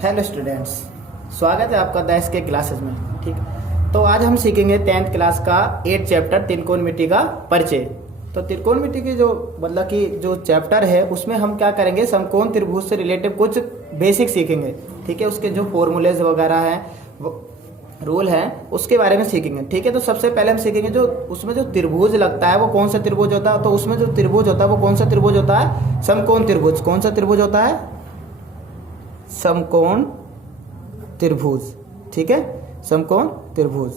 Hello students, स्वागत है आपका दैस के क्लासेस में। ठीक, तो आज हम सीखेंगे 10th क्लास का 8 चैप्टर त्रिकोणमिति का परिचय। तो त्रिकोणमिति की जो मतलब कि जो चैप्टर है उसमें हम क्या करेंगे, समकोण त्रिभुज से रिलेटेड कुछ बेसिक सीखेंगे। ठीक है, उसके जो फॉर्मूलेज वगैरह हैं, रूल है, उसके बारे में सीखेंगे। ठीक है, तो सबसे पहले हम सीखेंगे जो उसमें जो त्रिभुज लगता है वो कौन सा त्रिभुज होता है। तो उसमें जो त्रिभुज होता है वो कौन सा त्रिभुज होता है, समकोण त्रिभुज। कौन सा त्रिभुज होता है, समकोण त्रिभुज। ठीक है, समकोण त्रिभुज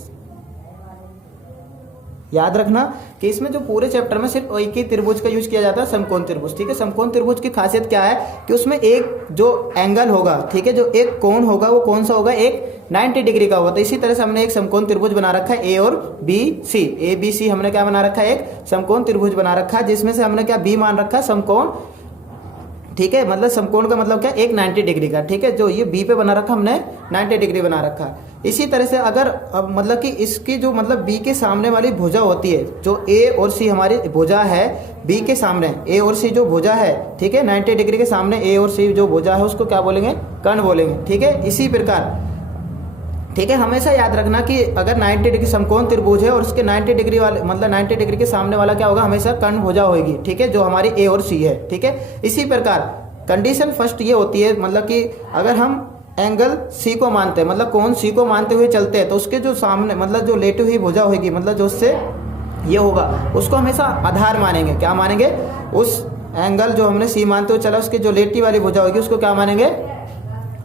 याद रखना कि इसमें जो पूरे चैप्टर में सिर्फ एक ही त्रिभुज का यूज किया जाता है, समकोण त्रिभुज। ठीक है, समकोण त्रिभुज की खासियत क्या है कि उसमें एक जो एंगल होगा, ठीक है, जो एक कोण होगा वो कौन सा होगा, एक 90 डिग्री का होगा। तो इसी तरह से हमने एक समकोण त्रिभुज बना रखा है ए और B C. A B C हमने क्या बना रखा है, एक समकोण त्रिभुज बना रखा है, जिसमें से हमने क्या बी मान रखा है समकोण। ठीक है, मतलब समकोण का मतलब क्या, एक 90 डिग्री का। ठीक है, जो ये बी पे बना रखा हमने 90 डिग्री बना रखा है। इसी तरह से अगर अब मतलब कि इसकी जो मतलब बी के सामने वाली भुजा होती है, जो ए और सी हमारी भुजा है बी के सामने, ए और सी जो भुजा है, ठीक है, 90 डिग्री के सामने ए और सी जो भुजा है उसको क्या बोलेंगे, कर्ण बोलेंगे। ठीक है, इसी प्रकार ठीक है, हमेशा याद रखना कि अगर 90 डिग्री समकोण त्रिभुज है और उसके 90 डिग्री वाले मतलब 90 डिग्री के सामने वाला क्या होगा, हमेशा कर्ण भुजा होगी। ठीक है, जो हमारी ए और सी है। ठीक है, इसी प्रकार कंडीशन फर्स्ट ये होती है, मतलब कि अगर हम एंगल सी को मानते हैं, मतलब कोण सी को मानते हुए चलते हैं, तो उसके जो सामने मतलब जो लेटी हुई भुजा होगी, मतलब जो उससे ये होगा, उसको हमेशा आधार मानेंगे। क्या मानेंगे, उस एंगल जो हमने सी मानते हुए चला उसकी जो लेटी वाली भुजा होगी उसको क्या मानेंगे,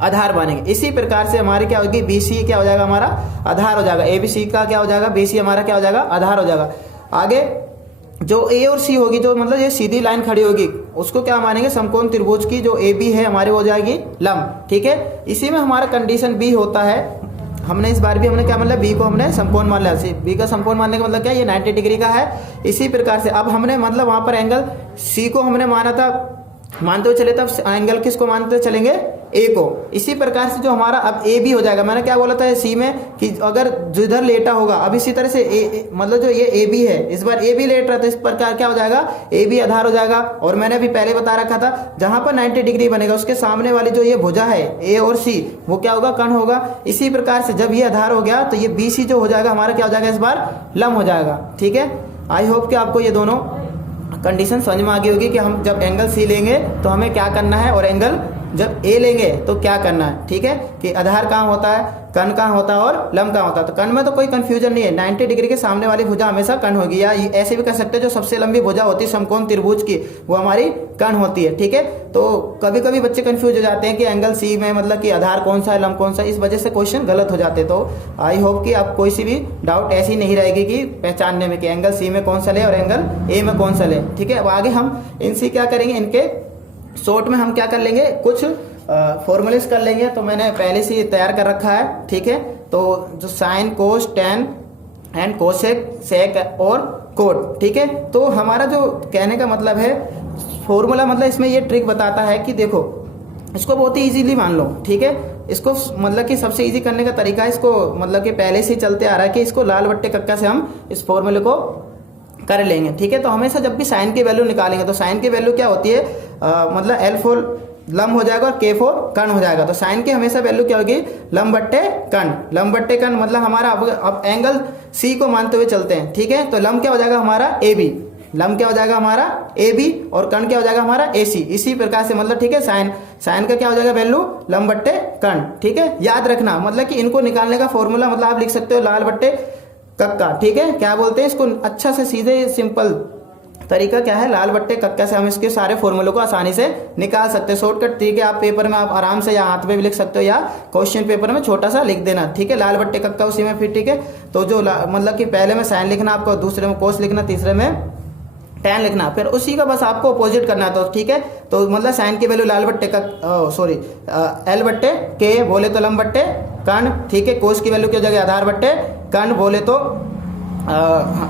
आधार मानेंगे। इसी प्रकार से हमारी क्या होगी, बी सी क्या हो जाएगा, हमारा आधार हो जाएगा। ए बी सी का क्या हो जाएगा, बी सी हमारा क्या हो जाएगा, आधार हो जाएगा। आगे जो ए और सी होगी, जो मतलब ये सीधी लाइन खड़ी होगी, उसको क्या मानेंगे, समकोण त्रिभुज की जो ए बी है हमारी हो जाएगी लंब। ठीक है, इसी में हमारा कंडीशन बी होता है। हमने इस बार भी हमने क्या मतलब बी को हमने समकोण मान लिया। बी का समकोण मानने का मतलब क्या, ये 90 डिग्री का है। इसी प्रकार से अब हमने मतलब वहां पर एंगल सी को हमने माना था, मानते हुए चले तब एंगल किसको मानते चलेंगे, ए को। इसी प्रकार से जो हमारा अब ए बी हो जाएगा, मैंने क्या बोला था सी में कि अगर जिधर लेटा होगा, अब इसी तरह से मतलब जो ये ए बी है, इस बार ए बी लेट रहा था, इस प्रकार क्या हो जाएगा, ए बी आधार हो जाएगा। और मैंने अभी पहले बता रखा था, जहां पर 90 डिग्री बनेगा उसके सामने वाली जो ये भुजा है ए और सी, वो क्या होगा, कर्ण होगा। इसी प्रकार से जब ये आधार हो गया तो ये बी सी जो हो जाएगा हमारा क्या हो जाएगा, इस बार लंब हो जाएगा। ठीक है, आई होप कि आपको ये दोनों कंडीशन समझ में आ गई होगी कि हम जब एंगल सी लेंगे तो हमें क्या करना है, और एंगल जब ए लेंगे तो क्या करना है। ठीक है, कि आधार कहाँ होता है, कर्ण कहाँ होता है और लंब कहाँ होता है। तो कर्ण में तो कोई कंफ्यूजन नहीं है, 90 डिग्री के सामने वाली भुजा हमेशा कर्ण होगी, या ऐसे भी कर सकते हैं जो सबसे लंबी भुजा होती है समकोण त्रिभुज की वो हमारी कर्ण होती है। ठीक है, तो कभी कभी बच्चे कंफ्यूज हो जाते हैं कि एंगल सी में मतलब कि आधार कौन सा है, लंब कौन सा है, इस वजह से क्वेश्चन गलत हो जाते हैं। तो आई होप कि आप कोई सी भी डाउट ऐसी नहीं रहेगी कि पहचानने में कि एंगल सी में कौन सा ले और एंगल ए में कौन सा ले। ठीक है, अब आगे हम इनसे क्या करेंगे, इनके शॉर्ट में हम क्या कर लेंगे, कुछ फॉर्मूलेस कर लेंगे। तो मैंने पहले से तैयार कर रखा है। ठीक है, तो जो sine cos tan and cosec sec और कोट। ठीक है, तो हमारा जो कहने का मतलब है फॉर्मूला, मतलब इसमें ये ट्रिक बताता है कि देखो इसको बहुत ही इजीली मान लो। ठीक है, इसको मतलब कि सबसे इजी करने का तरीका है, इसको मतलब कि पहले से चलते आ रहा है कि इसको लाल बट्टे कक्का से हम इस फॉर्मूले को कर लेंगे। ठीक है, तो हमेशा जब भी साइन की वैल्यू निकालेंगे तो साइन की वैल्यू क्या होती है, मतलब एल फोर लंब हो जाएगा और के फोर कर्ण हो जाएगा। तो साइन की हमेशा वैल्यू क्या होगी, लंब बट्टे कर्ण। लंब बट्टे कर्ण मतलब हमारा अब एंगल सी को मानते हुए चलते हैं। ठीक है, तो लंब क्या हो जाएगा हमारा ए बी, लंब क्या हो जाएगा हमारा ए बी, और कर्ण क्या हो जाएगा हमारा ए सी। इसी प्रकार से मतलब ठीक है, साइन का क्या हो जाएगा वैल्यू, लंब बट्टे कर्ण। ठीक है, याद रखना मतलब कि इनको निकालने का फॉर्मूला मतलब आप लिख सकते हो लाल बट्टे कक्का। ठीक है, क्या बोलते हैं इसको, अच्छा से सीधे सिंपल तरीका क्या है, लाल बट्टे कक्का से हम इसके सारे फॉर्मूलों को आसानी से निकाल सकते हैं। शॉर्टकट ठीक है, आप पेपर में आप आराम से या हाथ में भी लिख सकते हो या क्वेश्चन पेपर में छोटा सा लिख देना। ठीक है, लाल बट्टे कक्का उसी में फिर। ठीक है, तो जो मतलब कि पहले में साइन लिखना आपको, दूसरे में कोस लिखना, तीसरे में टेन लिखना, फिर उसी का बस आपको अपोजिट करना है। तो ठीक है, तो मतलब साइन की वैल्यू लाल बट्टे एल बट्टे के बोले तो लंब बट्टे कर्ण। ठीक है, कोस की वैल्यू क्या हो जाएगी, आधार बट्टे कर्ण बोले तो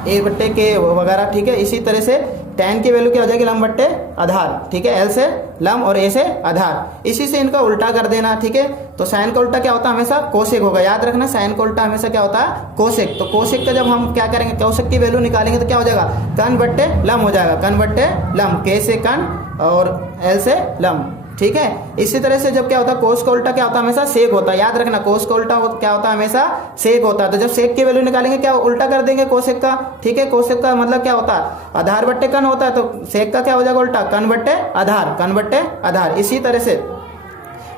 ए बट्टे के वगैरह। ठीक है, इसी तरह से टेन की वैल्यू क्या हो जाएगी, लंब बट्टे आधार। ठीक है, एल से लंब और ए से आधार। इसी से इनका उल्टा कर देना। ठीक है, तो साइन का उल्टा क्या होता है, हमेशा कोसेक होगा। याद रखना साइन का उल्टा हमेशा क्या होता है, कोसेक। तो कोसेक का जब हम क्या करेंगे, कोसेक की वैल्यू निकालेंगे तो क्या हो जाएगा, कर्ण बट्टे लंब हो जाएगा। कर्ण बट्टे लंब, के से कर्ण और एल से लंब। ठीक है। इसी तरह से जब क्या होता है कोस का उल्टा क्या होता है हमेशा सेक होता है, याद रखना कोस का उल्टा क्या होता है हमेशा सेक होता है। तो जब सेक की वैल्यू निकालेंगे क्या उल्टा कर देंगे कोसेक का, ठीक है। कोसेक का मतलब क्या होता है आधार बट्टे कन होता है, तो सेक का क्या हो जाएगा उल्टा कन बट्टे आधार, कन बट्टे आधार। इसी तरह से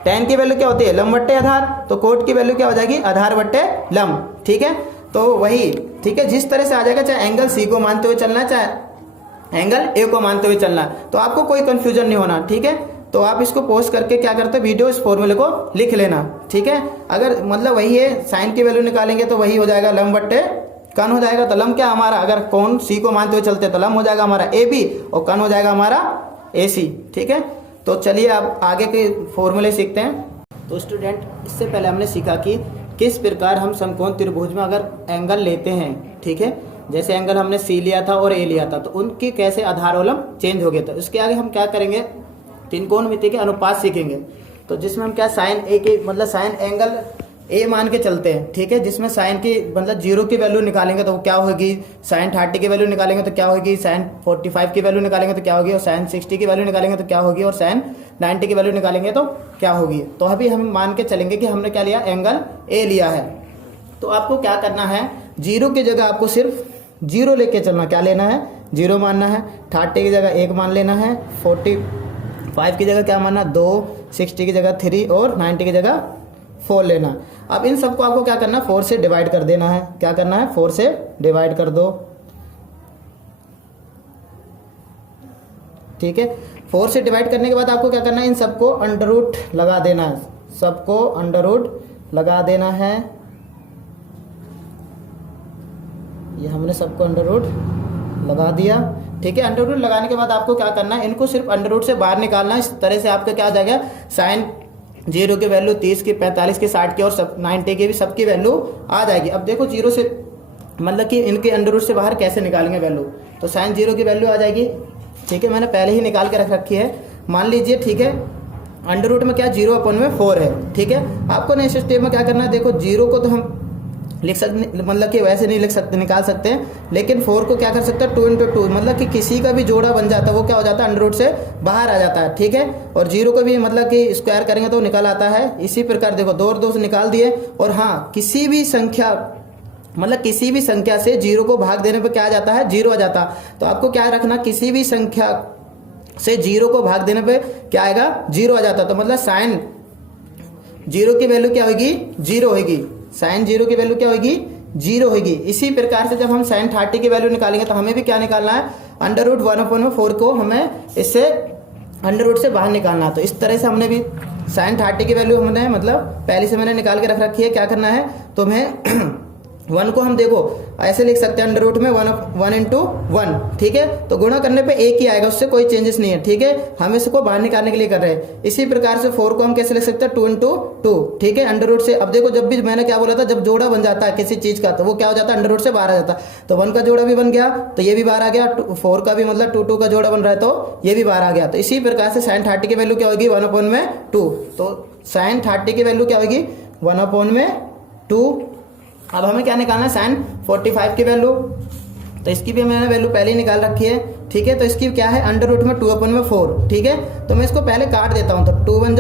tan की वैल्यू क्या होती है लंब बट्टे आधार, तो कोट की वैल्यू क्या हो जाएगी आधार बट्टे लंब, ठीक है। तो वही, ठीक है, जिस तरह से आ जाएगा, चाहे एंगल सी को मानते हुए चलना है चाहे एंगल ए को मानते हुए चलना है, तो आपको कोई कंफ्यूजन नहीं होना, ठीक है। तो आप इसको पोस्ट करके क्या करते हैं वीडियो इस फॉर्मूले को लिख लेना, ठीक है। अगर मतलब वही है साइन की वैल्यू निकालेंगे तो वही हो जाएगा लंब बट्टे कन हो जाएगा। तो लंब क्या हमारा, अगर कोण सी को मानते हुए चलते तो लंब हो जाएगा हमारा ए बी और कन हो जाएगा हमारा ए सी, ठीक है। तो चलिए आप आगे के फॉर्मूले सीखते हैं। तो स्टूडेंट इससे पहले हमने सीखा कि किस प्रकार हम समकोण त्रिभुज में अगर एंगल लेते हैं, ठीक है, जैसे एंगल हमने सी लिया था और ए लिया था, तो उनकी कैसे आधार और लंब चेंज हो गए। तो इसके आगे हम क्या करेंगे तीन कोणमिति के अनुपात सीखेंगे। तो जिसमें हम क्या साइन ए के मतलब साइन एंगल ए मान के चलते हैं, ठीक है, जिसमें साइन की मतलब 0 की वैल्यू निकालेंगे तो क्या होगी, साइन 30 की वैल्यू निकालेंगे तो क्या होगी, साइन 45 की वैल्यू निकालेंगे तो क्या होगी, और साइन 60 की वैल्यू निकालेंगे तो क्या होगी, और साइन 90 की वैल्यू निकालेंगे तो क्या होगी। तो अभी हम मान के चलेंगे कि हमने क्या लिया एंगल ए लिया है। तो आपको क्या करना है 0 की जगह आपको सिर्फ 0 लेके चलना, क्या लेना है 0 मानना है, 30 की जगह 1 मान लेना है, 45 की जगह क्या मानना 2, 60 की जगह 3 और 90 की जगह 4 लेना। अब इन सबको आपको क्या करना है 4 से डिवाइड कर देना है, क्या करना है 4 से डिवाइड कर दो, ठीक है। 4 से डिवाइड करने के बाद आपको क्या करना है इन सबको अंडर रूट लगा देना है, सबको अंडर रूट लगा देना है। ये हमने सबको अंडर रूट लगा दिया, ठीक है। अंडर रूट लगाने के बाद आपको क्या करना है इनको सिर्फ अंडर रूट से बाहर निकालना है। इस तरह से आपका क्या आ जाएगा साइन 0 की वैल्यू 30 की 45 की 60 की और 90 की भी सबकी वैल्यू आ जाएगी। अब देखो 0 से मतलब कि इनके अंडर रूट से बाहर कैसे निकालेंगे वैल्यू, तो साइन 0 की वैल्यू आ जाएगी, ठीक है, मैंने पहले ही निकाल के रख रखी है। मान लीजिए, ठीक है, अंडर रूट में क्या 0/4 है, ठीक है। आपको नेक्स्ट स्टेप में क्या करना है, देखो 0 को तो हम लिख सकते मतलब कि वैसे नहीं लिख सकते निकाल सकते हैं, लेकिन 4 को क्या कर सकते हैं 2 × 2 मतलब कि किसी का भी जोड़ा बन जाता है वो क्या हो जाता है अंडर रूट से बाहर आ जाता है, ठीक है। और 0 को भी मतलब कि स्क्वायर करेंगे तो निकल आता है। इसी प्रकार देखो 2 और 2 से निकाल दिए। और हाँ, किसी भी संख्या मतलब किसी भी संख्या से 0 को भाग देने पर क्या आ जाता है 0 आ जाता। तो आपको क्या रखना किसी भी संख्या से 0 को भाग देने पे क्या आएगा 0 आ जाता। तो मतलब साइन 0 की वैल्यू क्या होगी 0 होगी, साइन 0 की वैल्यू क्या होगी 0 होगी। इसी प्रकार से जब हम साइन 30 की वैल्यू निकालेंगे तो हमें भी क्या निकालना है अंडर रूट 1/4 को हमें इससे अंडर रूट से बाहर निकालना है। तो इस तरह से हमने भी साइन 30 की वैल्यू हमने मतलब पहले से मैंने निकाल के रख रखी है। क्या करना है तो मैं 1 को हम देखो ऐसे लिख सकते हैं अंडर रूट में 1 × 1, ठीक है। तो गुणा करने पे एक ही आएगा, उससे कोई चेंजेस नहीं है, ठीक है। हम इसको बाहर निकालने के लिए कर रहे हैं। इसी प्रकार से 4 को हम कैसे लिख सकते हैं 2 × 2, ठीक है, अंडर रूट से। अब देखो जब भी मैंने क्या बोला था जब जोड़ा बन जाता है किसी चीज का तो वो क्या हो जाता है अंडर रूट से बाहर आ जाता है। तो 1 का जोड़ा भी बन गया तो ये भी बाहर आ गया, 4 का भी मतलब 2 का जोड़ा बन रहा है तो ये भी बाहर आ गया। तो इसी प्रकार से साइन 30 की वैल्यू क्या होगी 1/2। तो साइन 30 की वैल्यू क्या होगी 1/2। अब हमें क्या निकालना है साइन 45 की वैल्यू, तो इसकी भी मैंने वैल्यू पहले ही निकाल रखी है, ठीक है। तो इसकी क्या है अंडर रूट में 2/4, ठीक है। तो मैं इसको पहले काट देता हूं, तो 2 × 1 =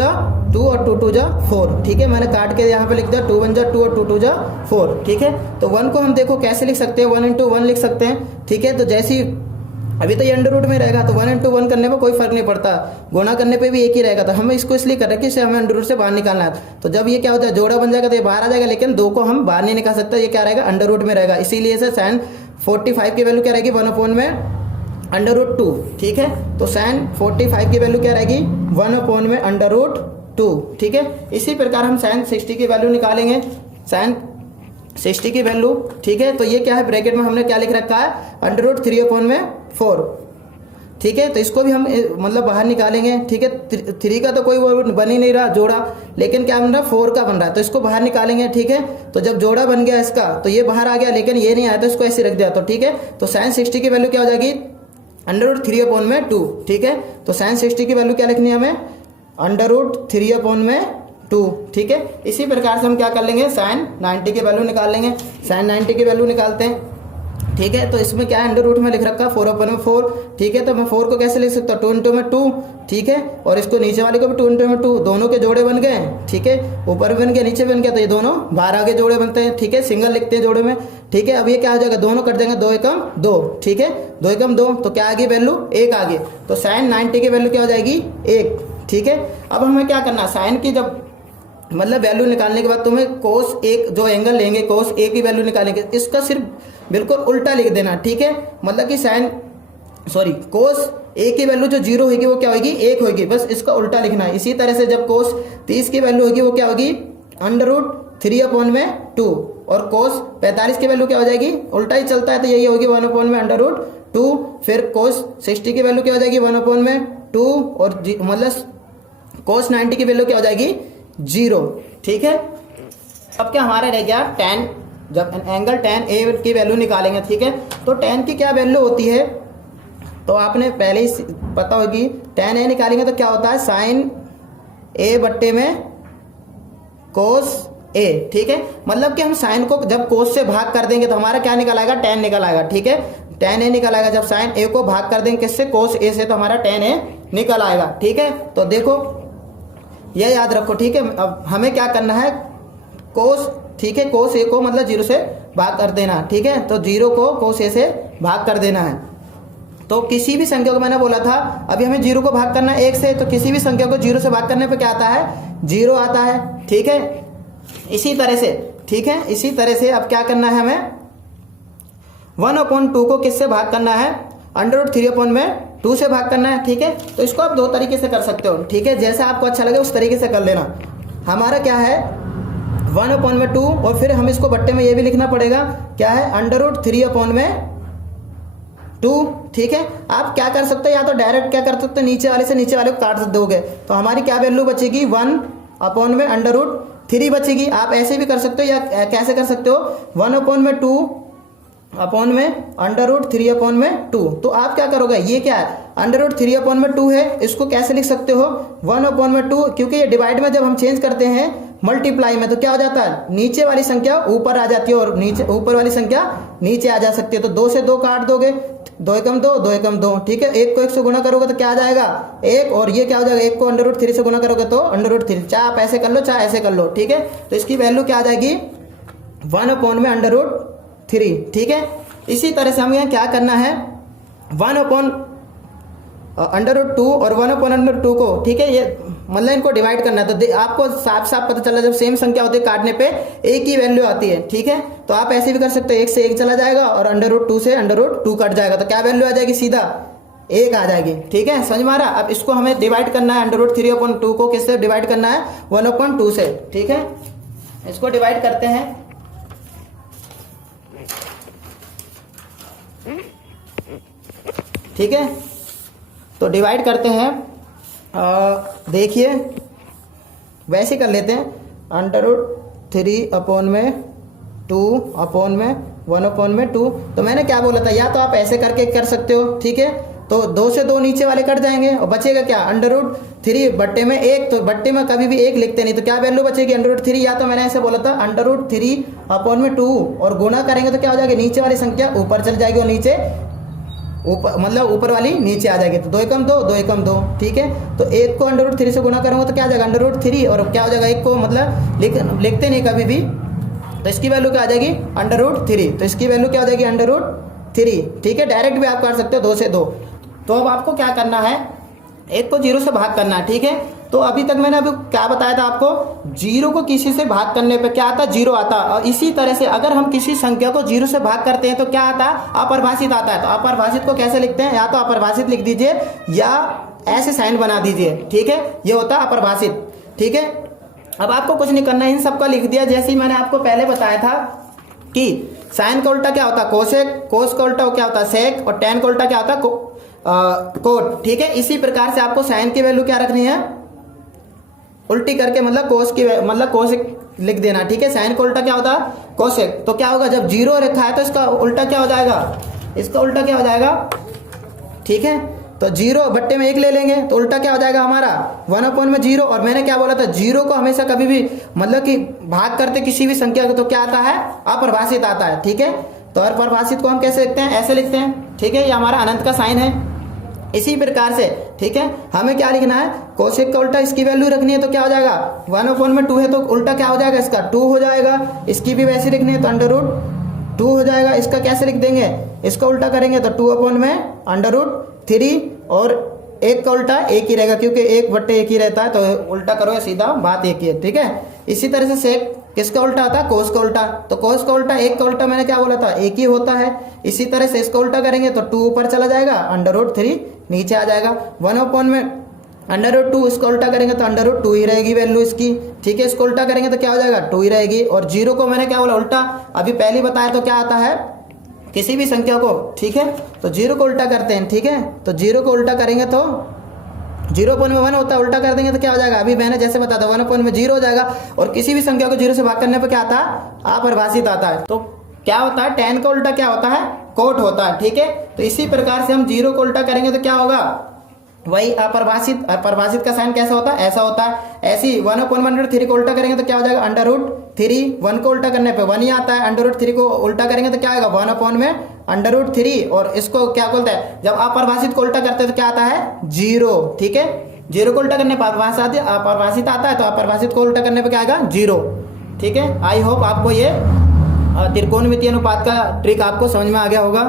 2 और 2 × 2 = 4, ठीक है। मैंने काट के यहाँ पे लिख दिया 2 × 1 = 2 और 2 × 2 = 4, ठीक है। तो 1 को हम देखो कैसे लिख सकते हैं 1 × 1 लिख सकते हैं, ठीक है। तो जैसी अभी तो ये अंडर रूट में रहेगा तो 1 × 1 करने पर कोई फर्क नहीं पड़ता, गुणा करने पे भी एक ही रहेगा। तो हम इसको इसलिए कर रहे हैं कि इसे हमें अंडर रूट से बाहर निकालना है। तो जब ये क्या होता है जोड़ा बन जाएगा तो ये बाहर आ जाएगा, लेकिन 2 को हम बाहर नहीं निकाल सकते, ये क्या रहेगा अंडर रूट में रहेगा। इसीलिए से साइन 45 की वैल्यू क्या रहेगी 1/2, ठीक है। तो साइन 45 की वैल्यू क्या रहेगी 1/2, ठीक है। इसी प्रकार हम साइन 60 की वैल्यू निकालेंगे, साइन 60 की वैल्यू, ठीक है। तो ये क्या है ब्रैकेट में हमने क्या लिख रखा है अंडर रूट 3/4, ठीक है। तो इसको भी हम मतलब बाहर निकालेंगे, ठीक है। 3 का तो कोई वो बन ही नहीं रहा जोड़ा, लेकिन क्या बन रहा 4 का बन रहा है, तो इसको बाहर निकालेंगे, ठीक है। तो जब जोड़ा बन गया इसका तो ये बाहर आ गया, लेकिन ये नहीं आया तो इसको ऐसे रख दिया, तो ठीक है। तो साइन 60 की वैल्यू क्या हो जाएगी अंडर रूट 3/2, ठीक है। तो साइन 60 की वैल्यू क्या लिखनी है हमें अंडर रूट 3/2, ठीक है। इसी प्रकार से हम क्या कर लेंगे साइन 90 की वैल्यू निकाल लेंगे। साइन 90 की वैल्यू निकालते हैं, ठीक है। तो इसमें क्या है, अंडर रूट में लिख रखा है 4/4, ठीक है। तो मैं 4 को कैसे लिख सकता हूँ, 2 इंटू में 2, ठीक है। और इसको नीचे वाले को भी 2 इंटू में 2, दोनों के जोड़े बन गए, ठीक है। ऊपर बन गया नीचे बन गया, तो ये दोनों बाहर आगे जोड़े बनते हैं, ठीक है। सिंगल लिखते हैं जोड़े में, ठीक है। अब ये क्या हो जाएगा, दोनों कट जाएंगे, 2 एकम 2, ठीक है। 2 एकम 2, तो क्या आ गई वैल्यू, 1 आ गई। तो साइन 90 की वैल्यू क्या हो जाएगी, 1, ठीक है। अब हमें क्या करना है, साइन की जब मतलब वैल्यू निकालने के बाद तुम्हें कोस एक जो एंगल लेंगे, कोस ए की वैल्यू निकालेंगे, इसका सिर्फ बिल्कुल उल्टा लिख देना, ठीक है। मतलब कि कोस ए की वैल्यू जो 0 होगी वो क्या होगी, 1 होगी, बस इसका उल्टा लिखना है। इसी तरह से जब कोस 30 की वैल्यू होगी वो क्या होगी, √3/2, और कोस 45 की वैल्यू क्या हो जाएगी, उल्टा ही चलता है तो यही होगी 1/√2। फिर कोस 60 की वैल्यू क्या हो जाएगी, 1/2, और मतलब कोस 90 की वैल्यू क्या हो जाएगी, 0, ठीक है। अब क्या हमारा रह गया tan, जब एंगल tan A की वैल्यू निकालेंगे, ठीक है। तो tan की क्या वैल्यू होती है, तो आपने पहले ही पता होगी, tan A निकालेंगे तो क्या होता है, साइन A बट्टे में कोस A, ठीक है। मतलब कि हम साइन को जब कोस से भाग कर देंगे तो हमारा क्या निकल आएगा, tan निकल आएगा, ठीक है। tan A निकल आएगा, जब साइन A को भाग कर देंगे किससे, कोस A से, तो हमारा tan A निकल आएगा, ठीक है। तो देखो यह याद रखो, ठीक है। अब हमें क्या करना है, कोस, ठीक है, कोस ए को मतलब 0 से भाग कर देना, ठीक है। तो 0 को कोस ए से भाग कर देना है। तो किसी भी संख्या को मैंने बोला था अभी हमें 0 को भाग करना है 1 से, तो किसी भी संख्या को 0 से भाग करने पे क्या आता है, 0 आता है, ठीक है। इसी तरह से, ठीक है, इसी तरह से अब क्या करना है, हमें 1/2 को किससे भाग करना है, √3/2 से भाग करना है, ठीक है। तो इसको आप 2 तरीके से कर सकते हो, ठीक है, जैसा आपको अच्छा लगे उस तरीके से कर लेना। हमारा क्या है 1/2, और फिर हम इसको बट्टे में ये भी लिखना पड़ेगा, क्या है, √3/2, ठीक है। आप क्या कर सकते हो, या तो डायरेक्ट क्या कर सकते हो, नीचे वाले से नीचे वाले को काट दोगे, तो हमारी क्या वैल्यू बचेगी, 1/√3 बचेगी। आप ऐसे भी कर सकते हो, या कैसे कर सकते हो, 1/2 √3/2। तो आप क्या करोगे, ये क्या है, √3/2 है, इसको कैसे लिख सकते हो, 1/2, क्योंकि ये डिवाइड में जब हम चेंज करते हैं मल्टीप्लाई में तो क्या हो जाता है, नीचे वाली संख्या ऊपर आ जाती है और नीचे ऊपर वाली संख्या नीचे आ जा सकती है। तो 2 से 2 काट दोगे, 2 एकम 2, 2 एकम 2, ठीक है। 1 को 1 से गुना करोगे तो क्या आ जाएगा, 1, और ये क्या हो जाएगा, 1 को √3 से गुना करोगे तो √3, चाहे आप ऐसे कर लो चाहे ऐसे कर लो, ठीक है। तो इसकी वैल्यू क्या आ जाएगी, 1/√3, ठीक है। इसी तरह से हमें यहाँ क्या करना है, 1/√2 और 1/√2 को, ठीक है, ये मतलब इनको डिवाइड करना है। तो आपको साफ साफ पता चला, जब सेम संख्या होती है काटने पे एक ही वैल्यू आती है, ठीक है। तो आप ऐसे भी कर सकते हो, 1 से 1 चला जाएगा और √2 से √2 कट जाएगा, तो क्या वैल्यू आ जाएगी, सीधा 1 आ जाएगी, ठीक है, समझ में आ रहा। अब इसको हमें डिवाइड करना है, √3/2 को किससे डिवाइड करना है, 1/2 से, ठीक है। इसको डिवाइड करते हैं, ठीक है। तो डिवाइड करते हैं, देखिए वैसे कर लेते हैं, √3/2/1/2। तो मैंने क्या बोला था, या तो आप ऐसे करके कर सकते हो, ठीक है। तो 2 से 2 नीचे वाले कट जाएंगे और बचेगा क्या, √3 बट्टे में 1, तो बट्टे में कभी भी 1 लिखते नहीं, तो क्या वैल्यू बचेगी, √3, या तो मैंने ऐसे बोला था √3/2, और गुना करेंगे तो क्या हो जाएगा, नीचे वाली संख्या ऊपर चल जाएगी और नीचे ऊपर मतलब ऊपर वाली नीचे आ जाएगी। तो 2 एकम 2, 2 एकम 2, ठीक है। तो 1 को √3 से गुना करूँगा तो क्या आ जाएगा, √3, और क्या हो जाएगा, 1 को मतलब लिखते नहीं कभी भी, तो इसकी वैल्यू क्या आ जाएगी, √3। तो इसकी वैल्यू क्या हो जाएगी, √3, ठीक है। डायरेक्ट भी आप कर सकते हो 2 से 2। तो अब आपको क्या करना है, 1 को 0 से भाग करना है, ठीक है। तो अभी तक मैंने अभी क्या बताया था आपको, 0 को किसी से भाग करने पे क्या आता, 0 आता। और इसी तरह से अगर हम किसी संख्या को 0 से भाग करते हैं तो क्या आता, अपरिभाषित आता है। तो अपरिभाषित को कैसे लिखते हैं, या तो अपरिभाषित लिख दीजिए या ऐसे साइन बना दीजिए, ठीक है, ये होता है अपरिभाषित, ठीक है। अब आपको कुछ नहीं करना, इन सबका लिख दिया, जैसे ही मैंने आपको पहले बताया था कि साइन का उल्टा क्या होता है, कोसेक, कोस का उल्टा क्या होता है, सेक, और tan का उल्टा क्या होता है, कोट, ठीक है। इसी प्रकार से आपको साइन की वैल्यू क्या रखनी है, उल्टी करके, मतलब कोस की मतलब कोसेक लिख देना, ठीक है। साइन का उल्टा क्या होता है, कोसेक। तो क्या होगा, जब 0 रखा है तो इसका उल्टा क्या हो जाएगा, इसका उल्टा क्या हो जाएगा, ठीक है। तो 0 बट्टे में 1 ले लेंगे तो उल्टा क्या हो जाएगा हमारा, 1/0। और मैंने क्या बोला था, 0 को हमेशा कभी भी मतलब कि भाग करते किसी भी संख्या को तो क्या आता है, अपरिभाषित आता है, ठीक है। तो अपरिभाषित को हम कैसे लिखते हैं, ऐसे लिखते हैं, ठीक है। ये हमारा अनंत का साइन है। इसी प्रकार से, ठीक है, हमें क्या लिखना है, कोसेक का उल्टा इसकी वैल्यू रखनी है तो क्या हो जाएगा, 1/2 है तो उल्टा क्या हो जाएगा, इसका 2 हो जाएगा। इसकी भी वैसे लिखनी है तो √2 हो जाएगा। इसका कैसे लिख देंगे, इसका उल्टा करेंगे तो 2/√3, और एक का उल्टा एक ही रहेगा क्योंकि 1/1 ही रहता है, तो उल्टा करो या सीधा बात एक ही है, ठीक है। इसी तरह से सेक किसका उल्टा होता है, कोस का उल्टा, तो कोस का उल्टा, एक का उल्टा मैंने क्या बोला था, एक ही होता है। इसी तरह से इसका उल्टा करेंगे तो 2 ऊपर चला जाएगा, √3 नीचे आ जाएगा। 1/√2 इसका उल्टा करेंगे तो √2 ही रहेगी वैल्यू इसकी, ठीक है। इसको उल्टा करेंगे तो क्या हो जाएगा, 2 ही रहेगी। और 0 को मैंने क्या बोला, उल्टा अभी पहले बताया तो क्या आता है, किसी भी संख्या को, ठीक है, तो 0 को उल्टा करते हैं, ठीक है। तो 0 को उल्टा करेंगे तो 0/1 होता है, उल्टा कर देंगे तो क्या हो जाएगा, अभी मैंने जैसे बताया था 1/0 हो जाएगा। और किसी भी संख्या को 0 से भाग करने पर क्या आता है, अपरिभाषित आता है। तो क्या होता है, 10 का उल्टा क्या होता है, कोट होता है, ठीक है। तो इसी प्रकार से हम 0 को उल्टा करेंगे तो क्या होगा, वही अपरिभाषित। अपरिभाषित का साइन कैसा होता है, ऐसा होता है। ऐसी 1/√3 को उल्टा करेंगे तो क्या हो जाएगा, √3। 1 को उल्टा करने पे 1 ही आता है, √3 को उल्टा करेंगे तो क्या आएगा, 1/√3। और इसको क्या बोलते हैं, जब अपरिभाषित को उल्टा करते हैं तो क्या आता है, 0, ठीक है। 0 को उल्टा करने पर अपरिभाषित आता है, तो अपरिभाषित को उल्टा करने पे क्या आएगा, 0, ठीक है। आई होप आपको ये त्रिकोणमितीय अनुपात का ट्रिक आपको समझ में आ गया होगा।